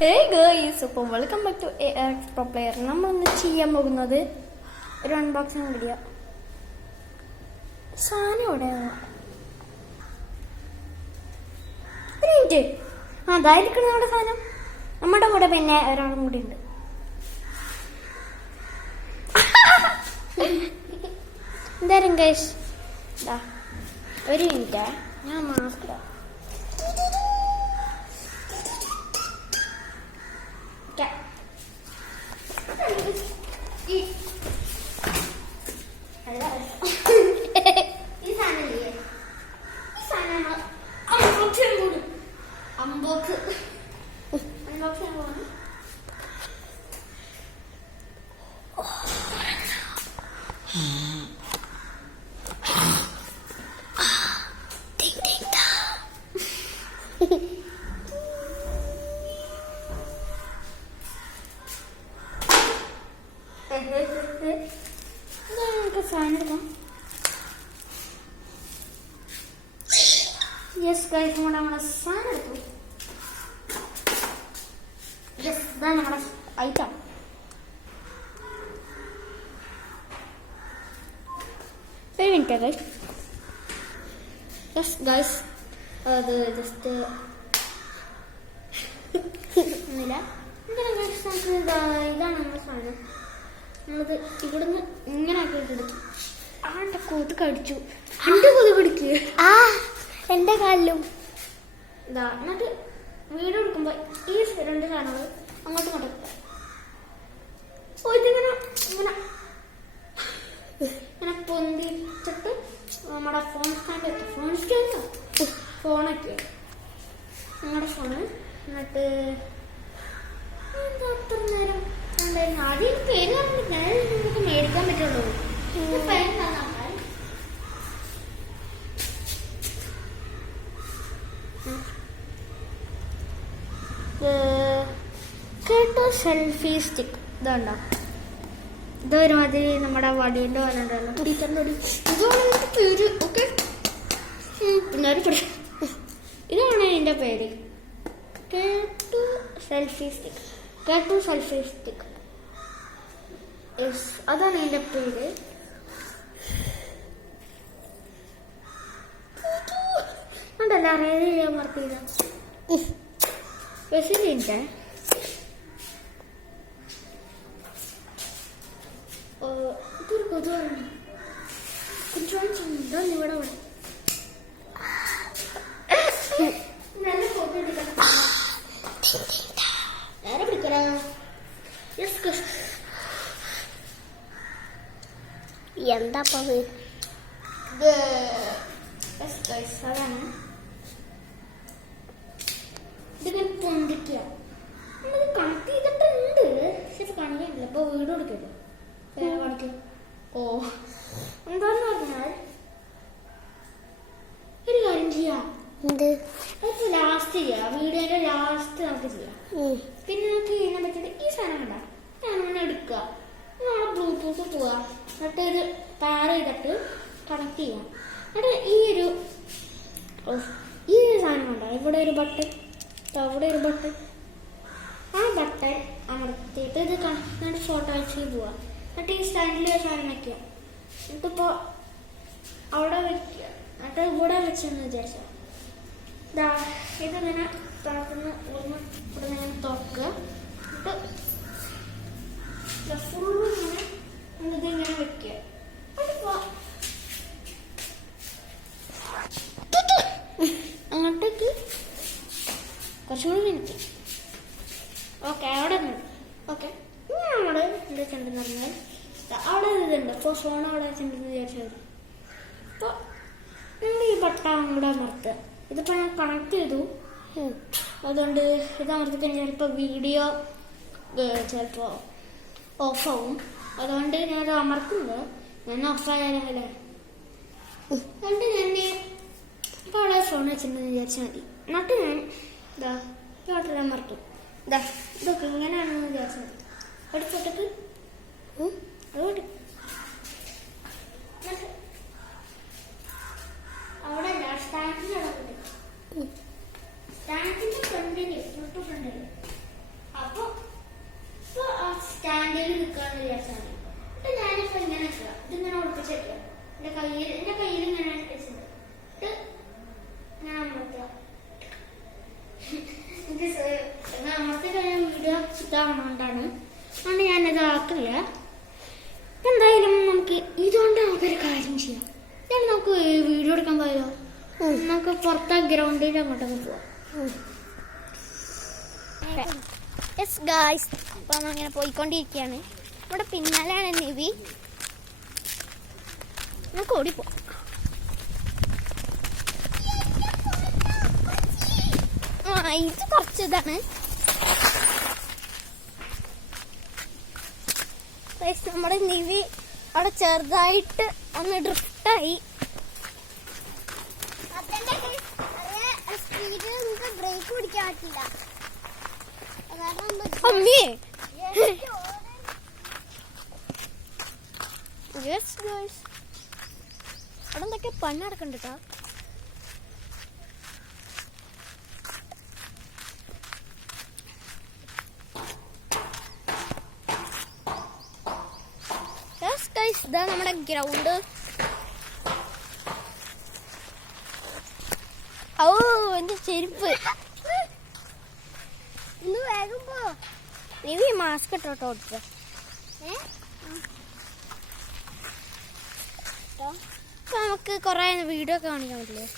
Hey guys, so welcome back to AX Pro Player. നമ്മളിന്ന് ചെയ്യാൻ പോകുന്നത് ഒരു അൺബോക്സിംഗ് വീഡിയോ. സാധനം എവിടെയാണ്? ഒരു മിനിറ്റ്. അതായിരിക്കണം നമ്മുടെ സാധനം. നമ്മുടെ കൂടെ പിന്നെ ഒരാളും കൂടി ഉണ്ട്. എന്തായാലും ഗൈസ് ഒരു മിനിറ്റ്, ഞാൻ മാസ്ക് ഇടാം. Yes guys, നമ്മുടെ സാധനം എടുത്തു. Yes, ഇതാണ് നമ്മുടെ ഐറ്റം. ഒരു മിനിറ്റ് ഗൈസ്. യെസ് ഗൈസ്, അത് ജസ്റ്റ് ഒന്നുമില്ല. എന്താണ് ഗൈസ്, നമുക്ക് ഇതാണ് നമ്മുടെ സാധനം. നമ്മളത് ഇവിടുന്ന് ഇങ്ങനെ ആക്കിയിട്ട് എടുത്തു. ആണ്ടെ കൊതു കടിച്ചു. എൻ്റെ കൊതു കടിക്കുക എൻ്റെ കാലിലും. ഇതാ എന്നിട്ട് വീഡിയോ എടുക്കുമ്പോൾ ഈ രണ്ട് സാധനങ്ങൾ അങ്ങോട്ടും ഇങ്ങോട്ടും ഇതിങ്ങനെ ഇങ്ങനെ ഇങ്ങനെ പൊന്തിച്ചിട്ട് നമ്മുടെ ഫോണൊക്കെ നിങ്ങളുടെ ഫോണ്. എന്നിട്ട് എന്താ അത്ര നേരം ഉണ്ടായിരുന്നു. ആദ്യം പേര് പറഞ്ഞിട്ട് നമുക്ക് മേടിക്കാൻ പറ്റുള്ളൂ. പേര് തന്നാൽ കേട്ടോ സെൽഫി സ്റ്റിക്ക്. ഇതുണ്ടോ, ഇതൊരുമാതിരി നമ്മുടെ വടീൻ്റെ പോലെ ഉണ്ടല്ലോ, ടീച്ചറിൻ്റെ വടി. ഇതാണ് ഇതിൻ്റെ പേര്. ഓക്കെ, ഇതാണ് ഇതിൻ്റെ പേര്. കേട്ടോ സെൽഫി സ്റ്റിക്ക്. കേട്ടോ സെൽഫി സ്റ്റിക്ക്. യെസ്, അതാണ് ഇതിൻ്റെ പേര്. ഉണ്ടല്ലോ അറിയാതെ ചെയ്യാൻ വർക്ക് ചെയ്ത വെസിലിൻ്റെ ഇതൊരു കൊതുവാണ്. കുഞ്ചുണ്ടോ ഇവിടെ ഇവിടെ നല്ല ഫോട്ടോ എടുക്കണം. നേരെ പിടിക്കണോ? എന്താ അതാണ് ഇതിങ്ങനെ പൊന്തിക്കുക. നമ്മളത് കണക്ട് ചെയ്തിട്ടുണ്ട്, പക്ഷെ കാണിക്കാനില്ല. ഇപ്പൊ വീട് കൊടുക്കല്ലോ കാണിക്കും. ഓ, എന്താന്ന് പറഞ്ഞാൽ ഒരു കാര്യം ചെയ്യാം. അത് ലാസ്റ്റ് ചെയ്യാം, വീഡിയോയുടെ ലാസ്റ്റ് നമുക്ക് ചെയ്യാം. പിന്നെ നമുക്ക് ചെയ്യാൻ പറ്റില്ല ഈ സാധനം കണ്ട ഞാനങ്ങനെ എടുക്കുക, നാളെ ബ്ലൂടൂത്ത് പോവാ, എന്നിട്ട് ഒരു പാർ ചെയ്തിട്ട് കണക്ട് ചെയ്യാം. എന്നിട്ട് ഈ ഒരു സാധനം കണ്ടോ, ഇവിടെ ഒരു ബട്ടൺ, അവിടെ ഒരു ബട്ടൺ, ആ ബട്ടൺ അമർത്തിയിട്ട് ഇത് എന്നിട്ട് ഫോട്ടോ വെച്ച് പോവാ. എന്നിട്ട് ഈ സ്റ്റാൻഡിൽ സാധനം വയ്ക്കുക. എന്നിട്ടിപ്പോൾ അവിടെ വയ്ക്കുക. എന്നിട്ട് ഇവിടെ വെച്ചെന്ന് വിചാരിച്ചാൽ ഇതാ ഇതിങ്ങനെ തുറക്കുന്ന ഇവിടെ ഇങ്ങനെ തുറക്കുക. എന്നിട്ട് ഫുള്ള് ഇങ്ങനെ ഇതിങ്ങനെ വെക്കുക. അങ്ങോട്ടേക്ക് കുറച്ചും കൂടി മിനിറ്റ്. ഓക്കെ, അവിടെ നിന്ന് ഓക്കെ. അവിടെ എന്താ ചെയ്യേണ്ടതെന്ന് പറഞ്ഞാൽ അവിടെ ഇതുണ്ട്. അപ്പോൾ ഫോൺ അവിടെ വെച്ചിട്ടുണ്ടെന്ന് വിചാരിച്ചത്. അപ്പോൾ നിങ്ങൾ ഈ ബട്ടൺ അങ്ങോട്ട് അമർത്തുക. ഇതിപ്പോൾ ഞാൻ കണക്ട് ചെയ്തു, അതുകൊണ്ട് ഇത് അമർത്തിക്കഴിഞ്ഞാൽ ചിലപ്പോൾ വീഡിയോ ചിലപ്പോൾ ഓഫാവും. അതുകൊണ്ട് ഞാനത് അമർത്തുന്നത് ഞാൻ ഓഫായാലേ. അതുകൊണ്ട് ഞാൻ ഇപ്പോൾ അവിടെ ഫോൺ വെച്ചിട്ടുണ്ടെന്ന് വിചാരിച്ചാൽ മതി. എന്നിട്ട് ഞാൻ ഇതാ ഇങ്ങോട്ട് അമർത്തും. ഇതാ ഇതൊക്കെ ഇങ്ങനെയാണെന്ന് വിചാരിച്ചാൽ മതി. എടുത്തിട്ട് അതുകൊണ്ട് അവിടെ സ്റ്റാൻഡിൻ്റെ ഫ്രണ്ടില് തൊട്ട് ഫ്രണ്ടില് വിചാരിച്ചാൽ മതി. ഞാനിപ്പോ ഇങ്ങനെ വെക്കുക, ഇതിങ്ങനെ ഒളിപ്പിച്ച് വെക്കുക. എന്റെ കയ്യിൽ ഇങ്ങനെ വെച്ചിട്ട് ഞാൻ അമർത്തുക. അമർത്തി കഴിഞ്ഞാൽ വീഡിയോ ഇതാവണോണ്ടാണ്, അതുകൊണ്ട് ഞാനത് ആക്കില്ല. എന്തായാലും ഇതുകൊണ്ട് നമുക്കൊരു കാര്യം ചെയ്യാം. നമുക്ക് വീഡിയോ എടുക്കാൻ പോയാലോ? നമുക്ക് പുറത്തെ ഗ്രൗണ്ടിൽ അങ്ങോട്ടൊന്ന് പോവാം. യെസ് ഗായ്സ്, ഇപ്പൊ നമ്മളിങ്ങനെ പോയിക്കൊണ്ടിരിക്കുകയാണ്. ഇവിടെ പിന്നാലെയാണ് നിവി. നമുക്ക് ഓടിപ്പോവാം. ഇത് കുറച്ച് ഇതാണ്. നമ്മുടെ നിവി അവിടെ ചെറുതായിട്ട് ഒന്ന് ഡ്രിഫ്റ്റായി. ബ്രേക്ക് പിടിക്കാൻ പറ്റില്ല. അമ്മേ അവിടെ എന്തൊക്കെ പണി നടക്കണ്ടോ? ഇതാ നമ്മുടെ ഗ്രൗണ്ട്. ഓ എന്റെ ചെരുപ്പ്. ഇന്ന് വേഗം പോ. നീ മാസ്ക് ഇട്ടോട്ടോ ഓടിച്ച. നമുക്ക് കൊറേ വീഡിയോ ഒക്കെ കാണിക്കാൻ പറ്റില്ലേ?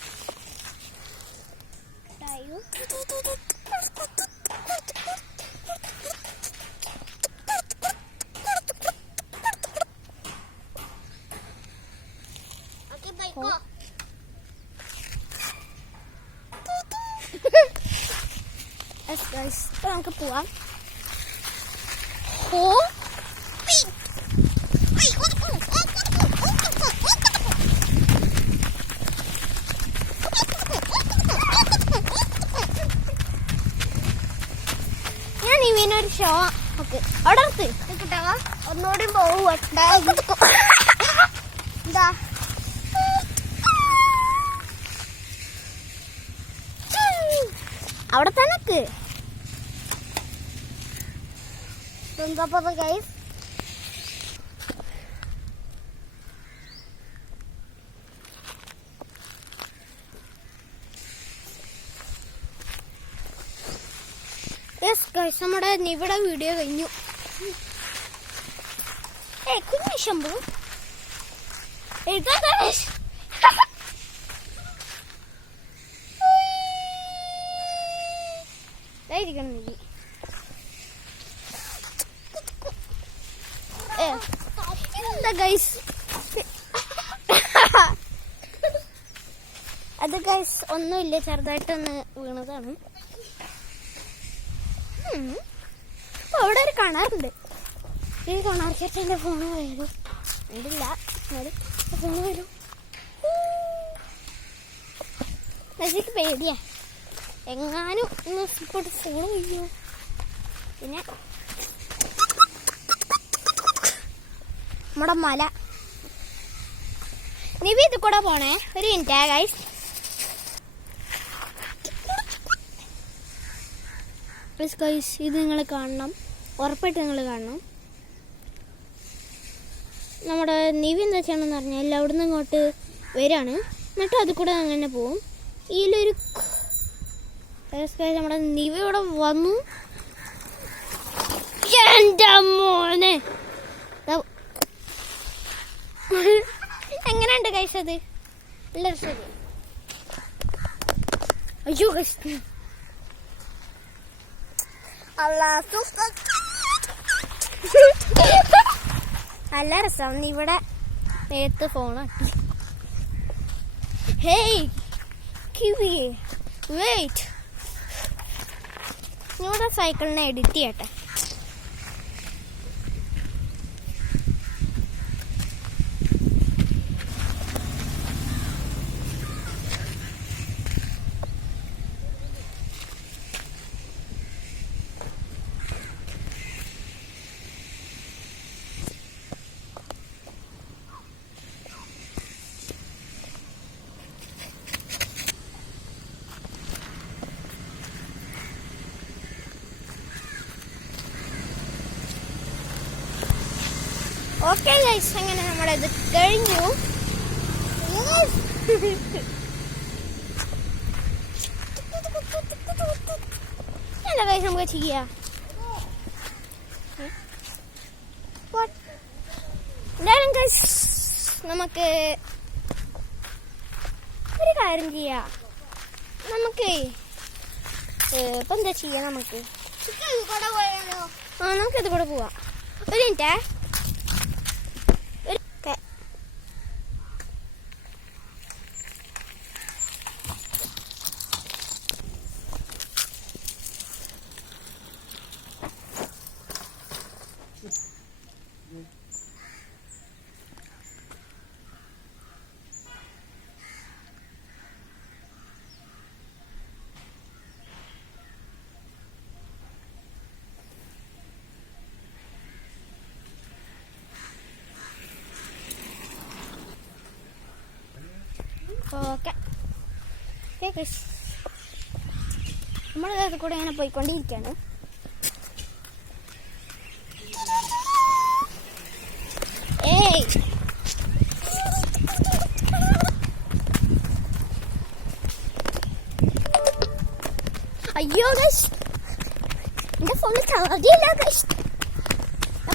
നമുക്ക് പോവാം. ഞാൻ ഇവനൊരു ഷോ ഓക്കെ അവിടെ കിട്ടാവാ. ഒന്നുകൂടി പോവുക. എന്താ അവിടെ തന്നെ എന്താ ഗൈസ്? യെസ് ഗൈസ്, നമ്മുടെ നിവിടെ വീഡിയോ കഴിഞ്ഞു. കുഞ്ഞു ശമ്പു എന്താ ഗൈസ്? അത് ഗൈസ് ഒന്നുമില്ല, ചെറുതായിട്ടൊന്ന് വീണതാണ്. അപ്പൊ അവിടെ ഒരു കിണറുണ്ട്. ഈ കിണർ ചേട്ടൻ്റെ ഫോണ് വരും. ഉണ്ടില്ല, ഫോണ് വരും. മെസ്സിക്ക് പേടിയാ, എങ്ങാനും ഒന്ന് ഇപ്പോട്ട് ഫോൺ കഴിയോ. പിന്നെ നമ്മുടെ മല. നിവി ഇത് കൂടെ പോണേ. ഒരു മിനിറ്റാ ഗൈസ്. ഗൈസ് ഇത് നിങ്ങൾ കാണണം, ഉറപ്പായിട്ട് നിങ്ങൾ കാണണം. നമ്മുടെ നിവി എന്താ ചെയ്യണമെന്ന് പറഞ്ഞാൽ അവിടെ നിന്ന് ഇങ്ങോട്ട് വരാണ്, എന്നിട്ട് അത് കൂടെ അങ്ങനെ പോവും. ഇതിലൊരു നമ്മുടെ നിവി ഇവിടെ വന്നു. എൻ്റെ മോനെ എങ്ങനെയുണ്ട് ഗൈസ്? അത് നല്ല രസം. അയ്യോ ഗൈസ്, നല്ല രസം. ഇവിടെ നേരത്തെ ഫോണാക്കി. ഹേയ് കിവി വെയിറ്റ്, ഇവിടെ സൈക്കിളിനെ എഡിറ്റ് ചെയ്യട്ടെ. ഓക്കെ ഗൈസ്, അങ്ങനെ നമ്മുടെ ഇത് കഴിഞ്ഞു. എന്താ ഗൈസ് നമുക്ക് ചെയ്യാം? എന്തായാലും ഗൈസ് നമുക്ക് ഒരു കാര്യം ചെയ്യാം. നമുക്ക് ഇപ്പം എന്താ ചെയ്യാം? നമുക്ക് നമുക്കിത് കൂടെ പോവാം. ഒരു മിനിറ്റേ. ഓക്കെ, നമ്മൾ അത് കൂടെ ഇങ്ങനെ പോയിക്കൊണ്ടിരിക്കുകയാണ്. ഏയ് അയ്യോ ഗൈസ്, എന്റെ ഫോണിൽ ചാർജില്ല ഗൈസ്.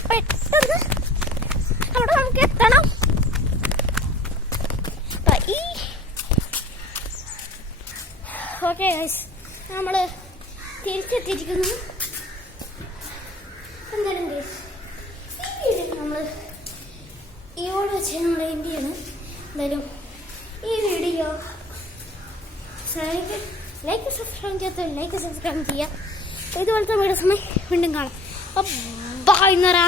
പെട്ടെന്ന് അവിടെ നമുക്ക് എത്തണം. ഓക്കെ ഗൈസ്, നമ്മൾ തിരിച്ചെത്തിയിരിക്കുന്നു. എന്തായാലും ഗൈസ് ഈ വീഡിയോ നമ്മൾ ഇവിടെ വെച്ച് നമ്മൾ എൻഡ് ചെയ്യണം. എന്തായാലും ഈ വീഡിയോ ലൈക്ക് സബ്സ്ക്രൈബ് ചെയ്യാത്ത ലൈക്ക് സബ്സ്ക്രൈബ് ചെയ്യുക. ഇതുപോലത്തെ വീഡിയോസ് വീണ്ടും കാണാം. ബൈ എന്നറാ.